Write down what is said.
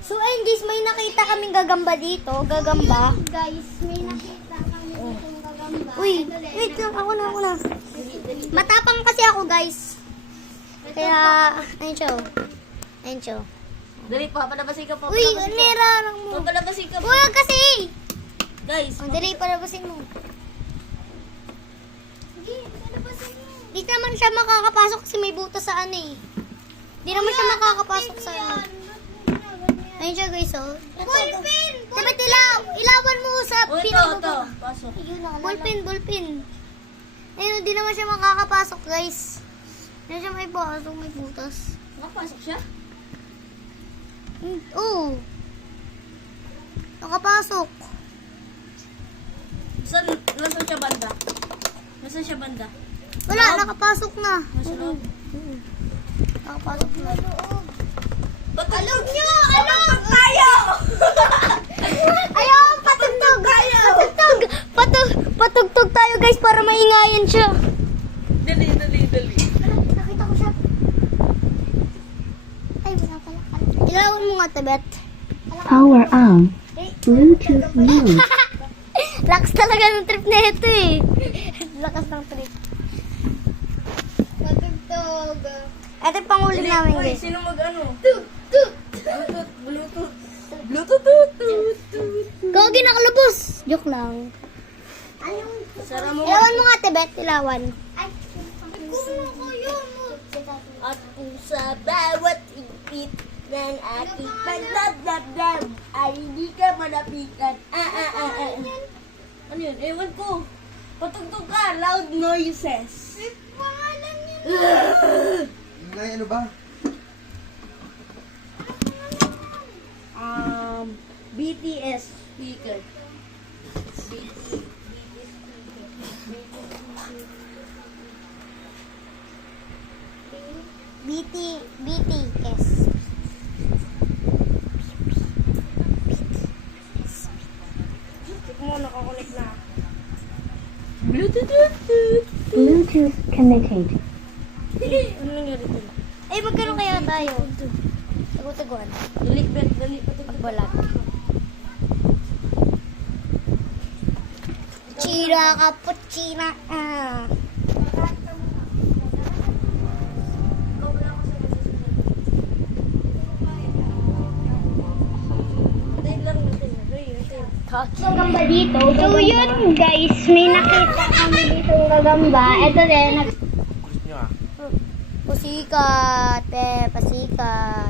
So, ayun guys, may nakita kaming gagamba dito. Gagamba. Guys, may nakita kami ditong gagamba. Uy, wait lang. Ako na. Matapang kasi ako, guys. Kaya, ayun siya. Ayun siya. Dali pa, palabasin ka pa. Uy, nira lang mo. Palabasin ka pa. Huwag kasi. Guys, O, dali, palabasin mo. Sige, nalabasin mo. Di naman siya makakapasok kasi may butas sa ano eh. Di naman siya makakapasok sa ano. Ayun siya guys, oh. Ballpen! Dapat ilawan mo sa oh, ito, pinaka. ito. Pasok. Ballpen. Ayun, di naman siya makakapasok guys. Di naman siya may pasok, may butas. Nakapasok siya? Oo. Nakapasok. Nasaan siya banda? Nasaan siya banda? Wala, nakapasok na. Nasa loob. Nakapasok na. Alog niyo! Alog tayo! Ayaw, patugtog! Patugtog tayo guys para maingayan siya. Dali. Nakita ko siya. Ay, wala pala. Ilawan mo nga, Tabet. Power on. Bluetooth mode. Lakas talaga ng trip na ito eh. Lakas ng trip. Patugtog. Ito yung pangulim namin Uy, guys. sino mag-ano? Bluetooth. Gagi nakalabos. Joke lang. Anong Sara mo. Ilawan mo nga, Tabet. Ilawan. Ay, kuno ko yun. At sa bawat ipit ng aking panlabdabdab ay hindi ka malapitan. Ano yun? Ewan ko. Patugtog ka. Loud noises. May pangalan yun. Ngay, ano ba? BTS speaker. BTS. Check mo, nakakonect na. Bluetooth connected. Ano nangyari dito? Ay, magkaroon kaya tayo. Tagu-taguan. Dali, patugtog. Magbalat. Chira cappuccina. Antayin lang natin. Gagamba dito. So yun guys, may nakita kami dito gagamba. Ito din. Kulit nyo ah. Pasikat. Pasikat.